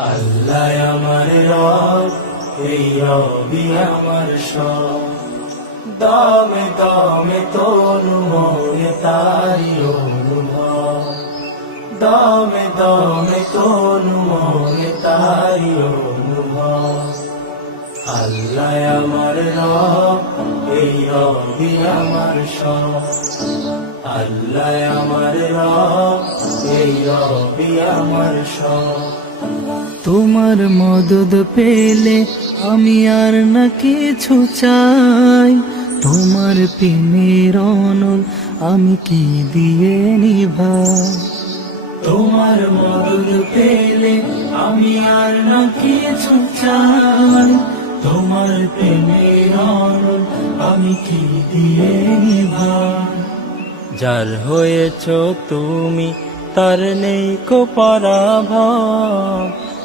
আল্লাহ আমার রব, এই রবি আমার সব। দমে দমে তনু মনে তারি অনুভব, দমে দমে তনু মনে তারি অনুভব। আল্লাহ আমার রব, এই রবি আমার সব। আল্লাহ আমার রব, এই রবি আমার সব। তোমার মদদ পেলে আমি আর না কিছু চাই, তোমার প্রেমের অনল আমি কি দিয়ে নিভাই। তোমার মদদ পেলে আমি আর না কিছু চাই, তোমার প্রেমের অনল আমি কি দিয়ে নিভাই। যার হয়েছ তুমি তার নেই কো পরাভব,